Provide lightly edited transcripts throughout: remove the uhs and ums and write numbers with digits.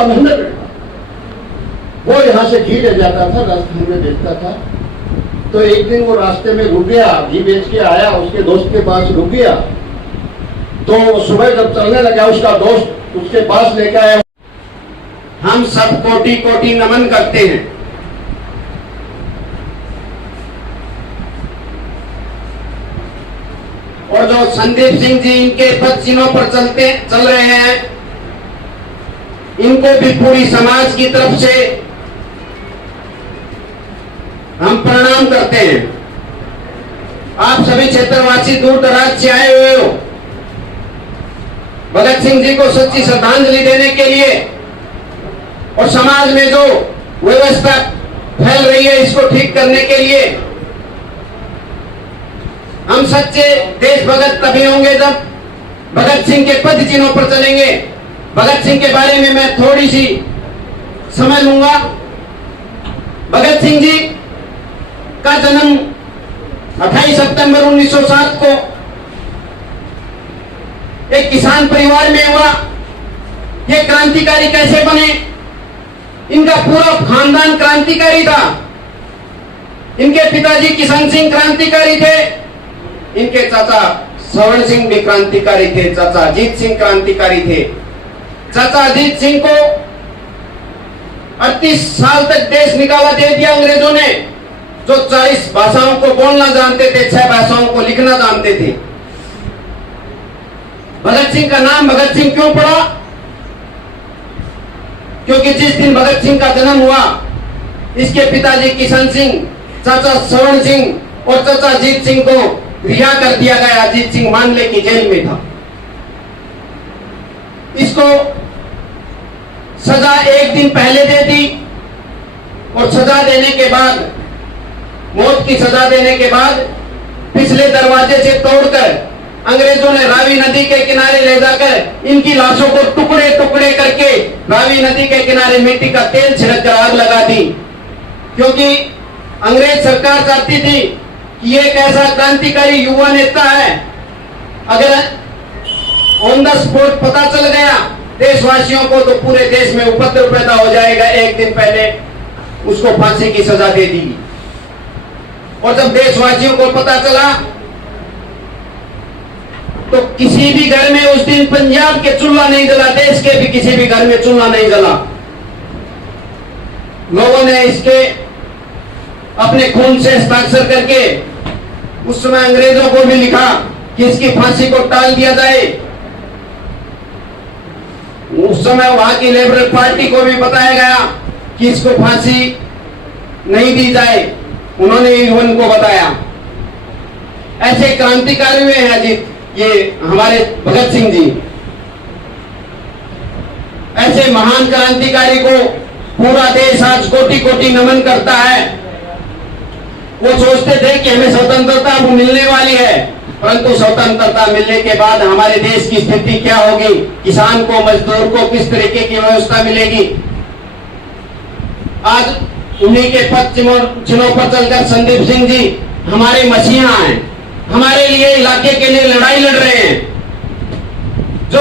लंबा मेहनत था। वो यहाँ से घी ले जाता था, राजस्थान में बेचता था। तो एक दिन वो रास्ते में रुक गया, घी बेच के आया, उसके दोस्त के पास रुक गया। तो सुबह जब चलने लगा, उसका दोस्त उसके पास लेकर आया। हम सब कोटि कोटि नमन करते हैं। और जो संदीप सिंह जी इनके पद चिन्हों पर चल रहे हैं, इनको भी पूरी समाज की तरफ से हम प्रणाम करते हैं। आप सभी क्षेत्रवासी दूर दराज से आए हुए हो भगत सिंह जी को सच्ची श्रद्धांजलि देने के लिए, और समाज में जो व्यवस्था फैल रही है इसको ठीक करने के लिए। हम सच्चे देशभक्त तभी होंगे जब भगत सिंह के पद चिन्हों पर चलेंगे। भगत सिंह के बारे में मैं थोड़ी सी समझ लूंगा। भगत सिंह जी का जन्म 28 सितंबर 1907 को एक किसान परिवार में हुआ। ये क्रांतिकारी कैसे बने? इनका पूरा खानदान क्रांतिकारी था। इनके पिताजी किशन सिंह क्रांतिकारी थे, इनके चाचा स्वर्ण सिंह भी क्रांतिकारी थे, चाचा अजीत सिंह क्रांतिकारी थे। चाचा अजीत सिंह को 38 साल तक देश निकाला दे दिया अंग्रेजों ने, जो 40 भाषाओं को बोलना जानते थे, 6 भाषाओं को लिखना जानते थे। भगत सिंह का नाम भगत सिंह क्यों पड़ा? क्योंकि जिस दिन भगत सिंह का जन्म हुआ, इसके पिताजी किशन सिंह, चाचा स्वर्ण सिंह और चाचा अजीत सिंह को रिहा कर दिया गया। अजीत सिंह मानले की जेल में था। इसको सजा एक दिन पहले दे दी, और सजा देने के बाद, मौत की सजा देने के बाद, पिछले दरवाजे से तोड़कर अंग्रेजों ने रावी नदी के किनारे ले जाकर इनकी लाशों को टुकड़े टुकड़े करके रावी नदी के किनारे मिट्टी का तेल छिड़क कर आग लगा दी। क्योंकि अंग्रेज सरकार चाहती थी कि एक ऐसा क्रांतिकारी युवा नेता है, अगर ऑन द स्पॉट पता चल गया देशवासियों को तो पूरे देश में उपद्रव पैदा हो जाएगा। एक दिन पहले उसको फांसी की सजा दे दी। और जब देशवासियों को पता चला तो किसी भी घर में उस दिन पंजाब के चूल्हा नहीं जला, देश के भी किसी भी घर में चूल्हा नहीं जला। लोगों ने इसके अपने खून से हस्ताक्षर करके उस समय अंग्रेजों को भी लिखा कि इसकी फांसी को टाल दिया जाए। उस समय वहां की लिबरल पार्टी को भी बताया गया कि इसको फांसी नहीं दी जाए, उन्होंने उनको बताया। ऐसे क्रांतिकारी हुए हैं अजीत, ये हमारे भगत सिंह जी। ऐसे महान क्रांतिकारी को पूरा देश आज कोटि कोटि नमन करता है। वो सोचते थे कि हमें स्वतंत्रता मिलने वाली है, परंतु स्वतंत्रता मिलने के बाद हमारे देश की स्थिति क्या होगी, किसान को, मजदूर को किस तरीके की व्यवस्था मिलेगी। आज उन्हीं के पद चिन्हों पर चलकर संदीप सिंह जी हमारे मसीहा हैं, हमारे लिए, इलाके के लिए लड़ाई लड़ रहे हैं। जो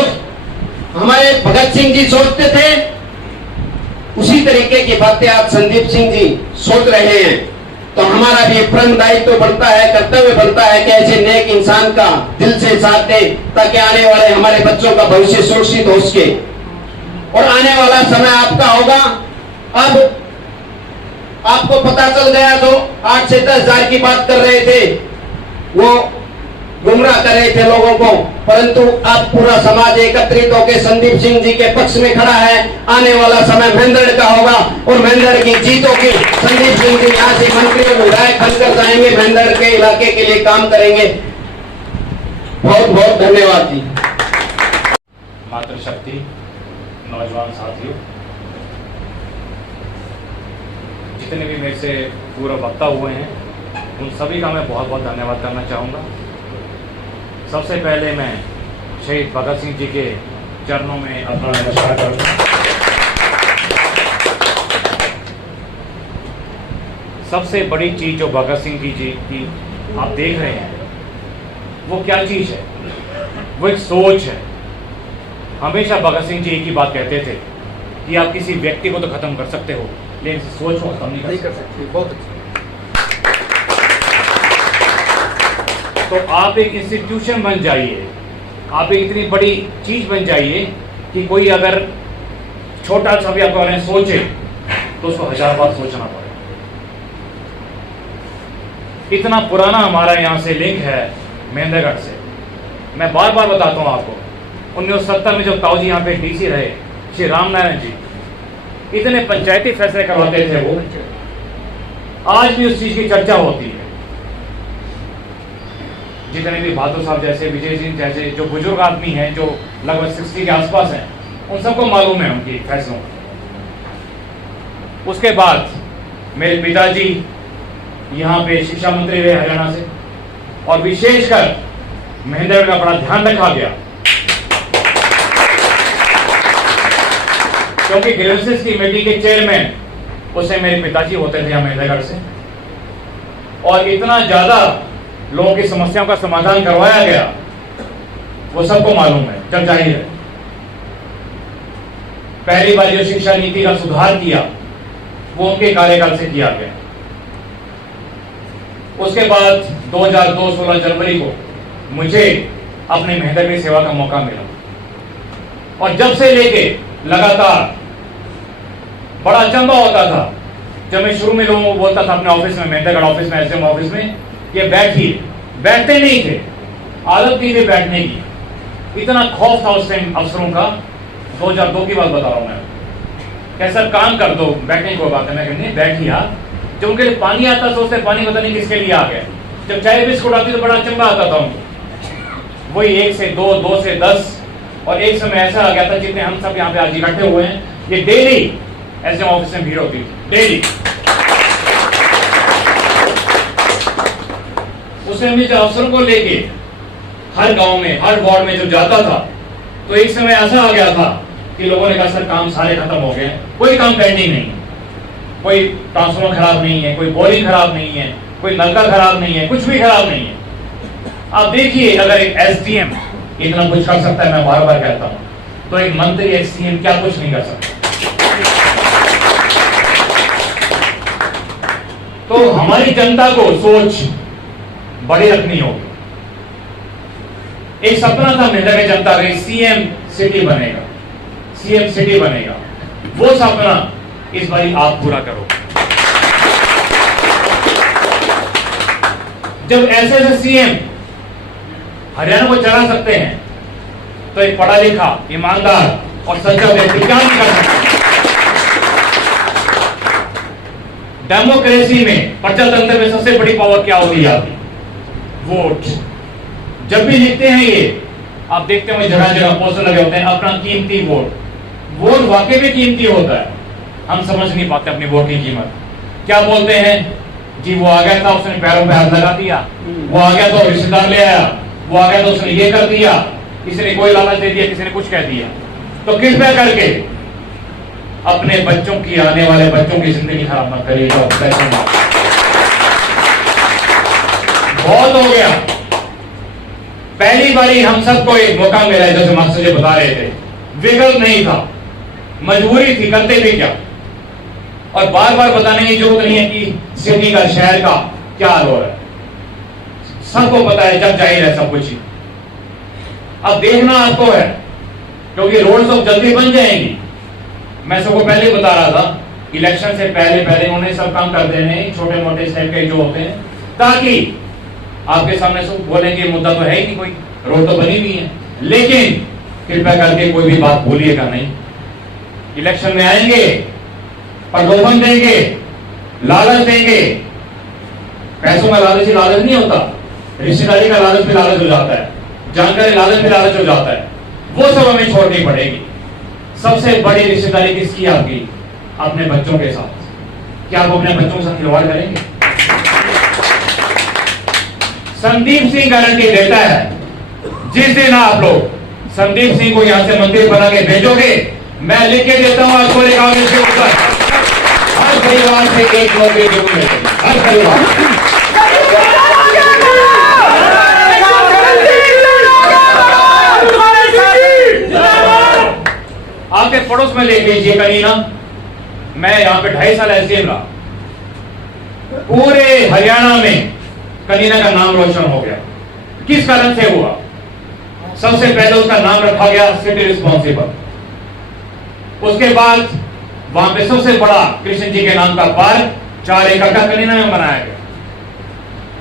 हमारे भगत सिंह जी सोचते थे उसी तरीके की बातें आज संदीप सिंह जी सोच रहे हैं। तो हमारा भी प्रण दायित्व बनता है, कर्तव्य बनता है कि ऐसे नेक इंसान का दिल से साथ दे, ताकि आने वाले हमारे बच्चों का भविष्य सुरक्षित हो सके। और आने वाला समय आपका होगा। अब आपको पता चल गया, जो 8 से 10 हजार की बात कर रहे थे वो गुमराह कर रहे थे लोगों को, परंतु अब पूरा समाज एकत्रित होकर संदीप सिंह जी के पक्ष में खड़ा है। आने वाला समय मेंढड़ का होगा और मेंढड़ की जीत होगी। संदीप सिंह जी यहाँ से मंत्री और विधायक बनकर जाएंगे, मेंढड़ के इलाके के लिए काम करेंगे। बहुत बहुत धन्यवाद जी। मातृशक्ति नौजवान साथियों, जितने भी मेरे से पूर्व वक्ता हुए हैं उन सभी का मैं बहुत बहुत धन्यवाद करना चाहूँगा। सबसे पहले मैं शहीद भगत सिंह जी के चरणों में अपना नमस्कार करूँगा। सबसे बड़ी चीज़ जो भगत सिंह जी की आप देख रहे हैं वो क्या चीज़ है? वो एक सोच है। हमेशा भगत सिंह जी एक ही बात कहते थे कि आप किसी व्यक्ति को तो खत्म कर सकते हो, लेकिन सोच को खत्म नहीं कर सकते। बहुत अच्छा। तो आप एक इंस्टीट्यूशन बन जाइए, आप एक इतनी बड़ी चीज बन जाइए कि कोई अगर छोटा सा भी आपके बारे में सोचे तो उसको 1000 बार सोचना पड़े। इतना पुराना हमारा यहाँ से लिंक है महेंद्रगढ़ से। मैं बार बार बताता हूँ आपको, 1970 में जब ताऊ जी यहाँ पे डीसी रहे, श्री रामनारायण जी, इतने पंचायती फैसले करवाते थे वो, आज भी उस चीज की चर्चा होती है। जितने भी बहादुर साहब जैसे, विजय सिंह जैसे जो बुजुर्ग आदमी हैं, जो लगभग 60 के आसपास हैं, उन सबको मालूम है उनकी फैसलों। उसके बाद मेरे पिताजी यहाँ पे शिक्षा मंत्री रहे हरियाणा से, और विशेषकर महेंद्रगढ़ का बड़ा ध्यान रखा गया, क्योंकि ग्रीवेंसेस कमेटी के चेयरमैन उसे मेरे पिताजी होते थे यहाँ महेंद्रगढ़ से, और इतना ज्यादा लोगों की समस्याओं का समाधान करवाया गया, वो सबको मालूम है। जब जाहिर है पहली बार जो शिक्षा नीति का सुधार किया वो उनके कार्यकाल से किया गया। उसके बाद 2002 16 जनवरी को मुझे अपने महेंद्रगढ़ की सेवा का मौका मिला, और जब से लेके लगातार बड़ा अचंभा होता था जब मैं शुरू में लोगों को बोलता था अपने ऑफिस में, महेंद्रगढ़ ऑफिस में, एसडीएम ऑफिस में, ये बैठिए, बैठते नहीं थे, आदत नहीं थी बैठने की। इतना खौफ था उस टाइम अफसरों का। 2002 की बात बता रहा हूं मैं, कैसा काम कर दो, बैठने की बात है। मैं कहने बैठिए आप। जब उनके लिए पानी आता सोचते पानी पता नहीं किसके लिए आ गया। जब चाय बिस्कुट आती तो बड़ा अचंभा आता था उनको। वही 1 से 2, 2 से 10, और एक समय ऐसा आ गया था जितने हम सब यहाँ पे आज इकट्ठे हुए हैं, ये डेली ऐसे ऑफिस में भीड़ होती थी, डेली। उसमें मैं अफसरों को लेके हर गांव में, हर वार्ड में जब जाता था, तो एक समय ऐसा आ गया था कि लोगों ने कहा सर काम सारे खत्म हो गए, कोई काम पेंडिंग नहीं है, कोई ट्रांसफार्मर खराब नहीं है, कोई बोरिंग खराब नहीं है, कोई नलका खराब नहीं है, कुछ भी खराब नहीं है। आप देखिए, अगर एक एसडीएम इतना कुछ कर सकता है, मैं बार बार कहता हूं, तो एक मंत्री, एक सीएम क्या कुछ नहीं कर सकता। तो हमारी जनता को सोच बड़ी रखनी होगी। एक सपना था महेंद्रगढ़ जनता का, सीएम सिटी बनेगा, सीएम सिटी बनेगा। वो सपना इस बारी आप पूरा करो। जब ऐसे ऐसे सीएम हरियाणा को चला सकते हैं, तो एक पढ़ा लिखा, ईमानदार और सच्चा व्यक्ति क्या नहीं कर सकता। डेमोक्रेसी में, प्रजातंत्र में सबसे बड़ी पावर क्या होती है आपकी? वोट। जब भी लिखते हैं ये, आप देखते होंगे जगह जगह पोस्टर लगे होते हैं, अपना कीमती वोट। वोट वाकई में कीमती होता है, हम समझ नहीं पाते अपनी वोट की कीमत। क्या बोलते हैं जी, वो आ गया था उसने पैरों पे हाथ लगा दिया, वो आ गया तो रिश्तेदार ले आया, वो आ गया तो उसने ये कर दिया, किसी ने कोई लालच दे दिया, किसी ने कुछ कह दिया। तो कृपया करके अपने बच्चों की, आने वाले बच्चों की जिंदगी खराब मत करिए। बहुत हो गया। पहली बारी हम सबको एक मौका मिला है, जैसे मास्टर जी बता रहे थे, विकल्प नहीं था, मजबूरी थी, करते थे क्या। और बार बार बताने की जरूरत नहीं है कि सिटी का, शहर का क्या हाल हो रहा है, सबको पता है, जब जाहिर है सब कुछ। अब देखना आपको है, क्योंकि रोड सब जल्दी बन जाएंगी। मैं सबको पहले बता रहा था, इलेक्शन से पहले पहले उन्हें सब काम कर देने, छोटे मोटे स्टेप के जो होते हैं, ताकि आपके सामने सब बोलेंगे मुद्दा तो है ही नहीं, कोई रोड तो बनी नहीं है। लेकिन कृपया करके कोई भी बात भूलिएगा नहीं। इलेक्शन में आएंगे, प्रलोभन देंगे, लालच देंगे। पैसों का लालच ही लालच नहीं होता, रिश्तेदारी का लालच भी लालच हो जाता है, जानकारी लालच भी लालच हो जाता है। वो सब हमें छोड़नी पड़ेगी। सबसे बड़ी रिश्तेदारी किसकी? आपकी, अपने बच्चों के साथ। क्या आप अपने बच्चों के साथ खिलवाड़ करेंगे? संदीप सिंह गारंटी देता है, जिस दिन आप लोग संदीप सिंह को यहां से मंत्री बना के भेजोगे, मैं लिख के देता हूं आपको एक कागज के ऊपर, हर परिवार से एक नौकरी जरूर मिलेगी, हर परिवार। आपके पड़ोस में देख लीजिए कनीना, मैं यहाँ पे 2.5 साल एसडीएम रहा, पूरे हरियाणा में कनीना का नाम रोशन हो गया। किस कारण से हुआ? सबसे पहले उसका नाम रखा गया सिटी रिस्पॉन्सिबल। उसके बाद वहां पे सबसे बड़ा कृष्ण जी के नाम का पार्क 4 एकड़ का कनीना में बनाया गया।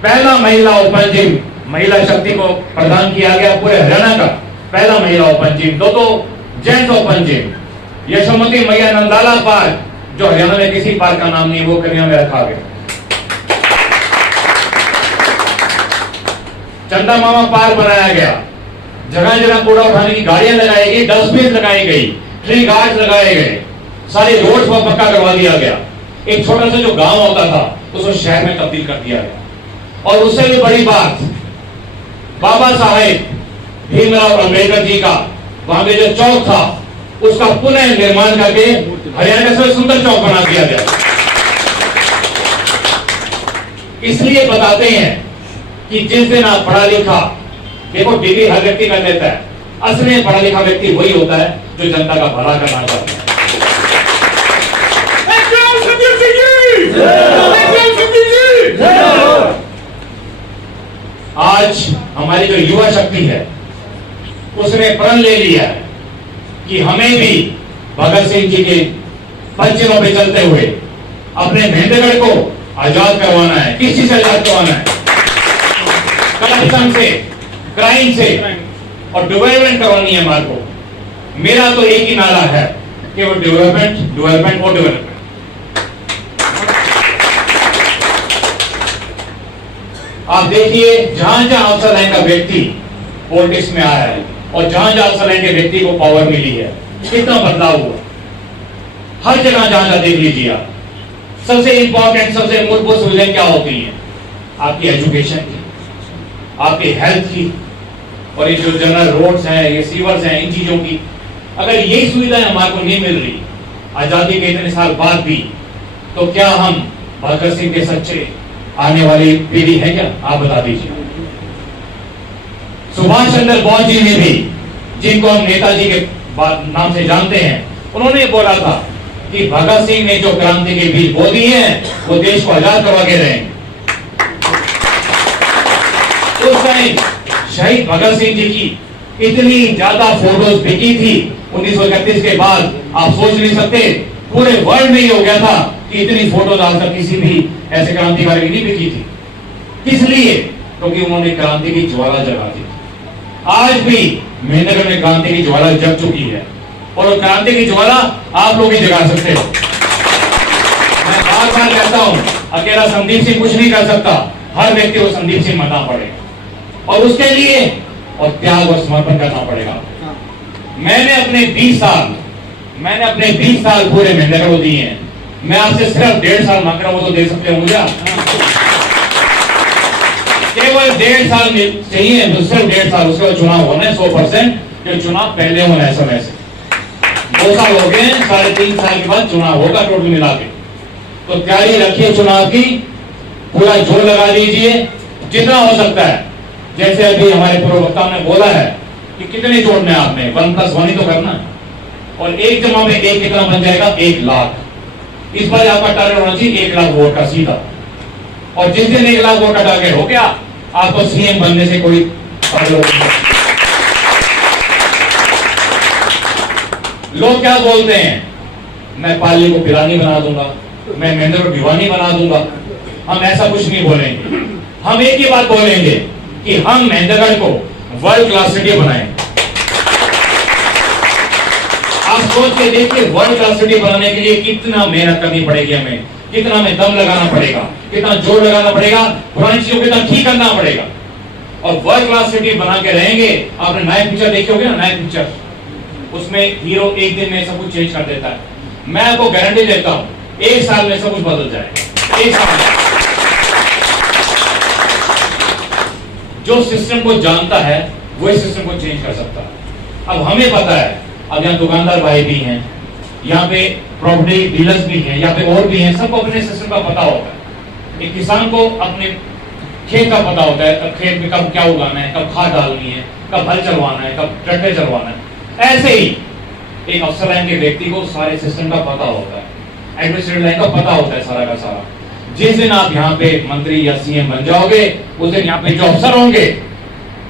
पहला महिला ओपन जिम महिला शक्ति को प्रदान किया गया, पूरे हरियाणा का पहला महिला ओपन जिम। दो जेंट्स ओपन जिम, यशोमती मैया नंदाला पार्क, जो हरियाणा में किसी पार्क का नाम नहीं, वो कनीना में रखा गया। चंदा मामा पार्क बनाया गया, जगह जगह कूड़ा उठाने की गाड़ियां लगाई गई, डस्टबिन लगाई गई, ट्री गार्ड्स लगाए गए, सारी रोड पर पक्का करवा दिया गया। एक छोटा सा जो गांव होता था उसको शहर में तब्दील कर दिया गया। और उससे भी बड़ी बात, बाबा साहेब भीमराव अंबेडकर जी का वहां पे जो चौक था उसका पुनः निर्माण करके हरियाणा का सबसे सुंदर चौक बना दिया गया। इसलिए बताते हैं कि जिस दिन आप पढ़ा लिखा, देखो डिग्री हर व्यक्ति कर लेता है, असली में पढ़ा लिखा व्यक्ति वही होता है जो जनता का भला करना चाहता है। आज हमारी जो युवा शक्ति है उसने प्रण ले लिया है कि हमें भी भगत सिंह जी के पंचों पे चलते हुए अपने महेंद्रगढ़ को आजाद करवाना है। किस चीज से आजाद करवाना है? करप्शन से, क्राइम से और डेवलपमेंट करवानी है हमारे को। मेरा तो एक ही नारा है कि वो डेवलपमेंट, डेवलपमेंट और डेवलपमेंट। आप देखिए जहां जहां अफसर लाइन का व्यक्ति पॉलिटिक्स में आया है और जहां जहां अफसर लाइन के व्यक्ति को पावर मिली है, कितना बदलाव हुआ। हर जगह जहां जहां देख लीजिए आप, सबसे इंपॉर्टेंट, सबसे मूलभूत सुविधाएं क्या होती हैं? आपकी एजुकेशन की, आपकी हेल्थ की, और ये जो जनरल रोड्स हैं, ये सीवर्स हैं, इन चीजों की अगर यही सुविधाएं हमारे को नहीं मिल रही आजादी के इतने साल बाद भी, तो क्या हम भगत सिंह के सच्चे आने वाली पीढ़ी है क्या? आप बता दीजिए। सुभाष चंद्र बोस जी ने भी, जिनको हम नेताजी के नाम से जानते हैं, उन्होंने बोला था कि भगत सिंह ने जो क्रांति के बीज बो दिए हैं वो देश को आजाद करवा के रहेंगे। उस टाइम शहीद भगत सिंह जी की इतनी ज्यादा फोटोज बिकी थी 1931 के बाद, आप सोच नहीं सकते, पूरे वर्ल्ड में ये हो गया था कि इतनी फोटोज आज तक किसी भी ऐसे क्रांतिकारी की नहीं बिकी थी। किस लिए? क्योंकि उन्होंने क्रांति की ज्वाला जगा दी। आज भी महेंद्रगढ़ में क्रांति की ज्वाला जग चुकी है और क्रांति की ज्वाला आप लोग ही जगा सकते हो। मैं बार बार कहता हूं, अकेला संदीप सिंह कुछ नहीं कर सकता, हर व्यक्ति को संदीप सिंह बनना पड़ेगा और उसके लिए और त्याग और समर्पण करना पड़ेगा। मैंने अपने 20 साल पूरे महेंद्रगढ़ को दिए हैं। मैं आपसे सिर्फ 1.5 साल मांग रहा हूं, तो दे सकते हो मुझे? केवल 1.5 साल चाहिए, तो सिर्फ 1.5 साल, उसके बाद चुनाव होना है 100%, जो चुनाव पहले होना है समय से। 2 साल हो गए, 3.5 साल के बाद चुनाव होगा टोटल मिला के। तो तैयारी रखिए चुनाव की, पूरा जोर लगा दीजिए जितना हो सकता है। जैसे अभी हमारे पूर्व वक्ता ने बोला है कि कितने जोड़ने आपने 1+1 ही तो करना है, और एक जमा में एक कितना बन जाएगा? 1 लाख। इस बार आपका टारगेट होना चाहिए 1 लाख वोट का सीधा, और जिस दिन 1 लाख वोट का टारगेट हो गया, आपको सीएम बनने से कोई लोग क्या बोलते हैं, मैं पाली को पिरानी बना दूंगा, मैं महेंद्र को दीवानी बना दूंगा। हम ऐसा कुछ नहीं बोलेंगे। हम एक ही बात बोलेंगे कि हम महेंद्रगढ़ को वर्ल्ड क्लास सिटी बनाएंगे। आप सोच के देखिए, वर्ल्ड क्लास सिटी बनाने के लिए कितना मेहनत करनी पड़ेगी हमें, कितना हमें दम लगाना पड़ेगा, कितना जोर लगाना पड़ेगा, पुरानी चीजों को कितना ठीक करना पड़ेगा, और वर्ल्ड क्लास सिटी बना के रहेंगे। आपने नायक पिक्चर देखी होगी ना, नायक पिक्चर, उसमें हीरो एक दिन में सब कुछ चेंज कर देता है। मैं आपको गारंटी देता हूं 1 साल में सब कुछ बदल जाएगा। 1 साल में जो सिस्टम को जानता है वही सिस्टम को चेंज कर सकता है। अब हमें पता है, अब यहाँ दुकानदार भाई भी हैं, यहाँ पे प्रॉपर्टी डीलर्स भी हैं, यहाँ पे और भी हैं, सबको अपने सिस्टम का पता होता है। एक किसान को अपने खेत का पता होता है, कब खेत में कब क्या उगाना है, कब खाद डालनी है, कब हल चलवाना है, कब ट्रैक्टर चलवाना है। ऐसे ही एक अफसर लाइन के व्यक्ति को सारे सिस्टम का पता होता है, एडमिनिस्ट्रेटिव लाइन का पता होता है सारा का सारा। जिस दिन आप यहाँ पे मंत्री या सीएम बन जाओगे, उस दिन यहाँ पे जो अफसर होंगे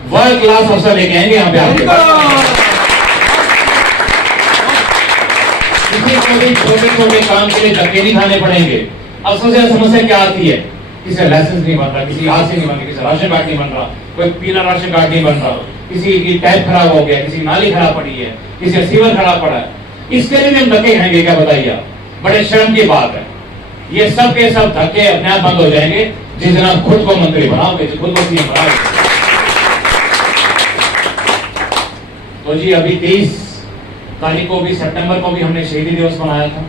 वर्ल्ड क्लास अफसर लेके आएंगे यहाँ पे आपके पास। किसी को भी छोटे छोटे काम के लिए धक्के नहीं खाने पड़ेंगे। अब सबसे ज्यादा समस्या क्या आती है, किसी का लाइसेंस नहीं बन रहा, किसी हाथ से नहीं बन रहा, किसी राशन कार्ड नहीं बन रहा, कोई पीला राशन कार्ड नहीं बन रहा, किसी की टैप खराब हो गया, किसी नाली खराब पड़ी है, किसी का सीवर खराब पड़ा है, इसके लिए भी हम धक्के खाएंगे क्या बताइए आप? बड़े शर्म की बात है। ये सब के सब धक्के अपने आप बंद हो जाएंगे जिस दिन आप खुद को मंत्री बनाओगे, खुद को सीएम बनाओगे। तो जी अभी 23 तारीख को भी, सितंबर को भी हमने शहीदी दिवस मनाया था।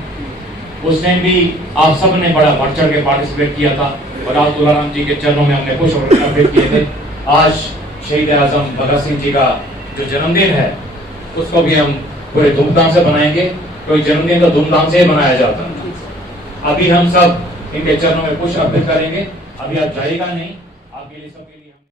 उस टाइम भी आप सब ने बड़ा बढ़ चढ़ के पार्टिसिपेट किया था और राज तुलाराम जी के चरणों में हमने पुष्प अर्पित किए थे। आज शहीद आजम भगत सिंह जी का जो जन्मदिन है उसको भी हम पूरे धूमधाम से बनाएंगे, क्योंकि जन्मदिन तो धूमधाम से ही मनाया जाता है। अभी हम सब इनके चरणों में पुष्प अर्पित करेंगे। अभी आप जाइएगा नहीं, आपके लिए सबके लिए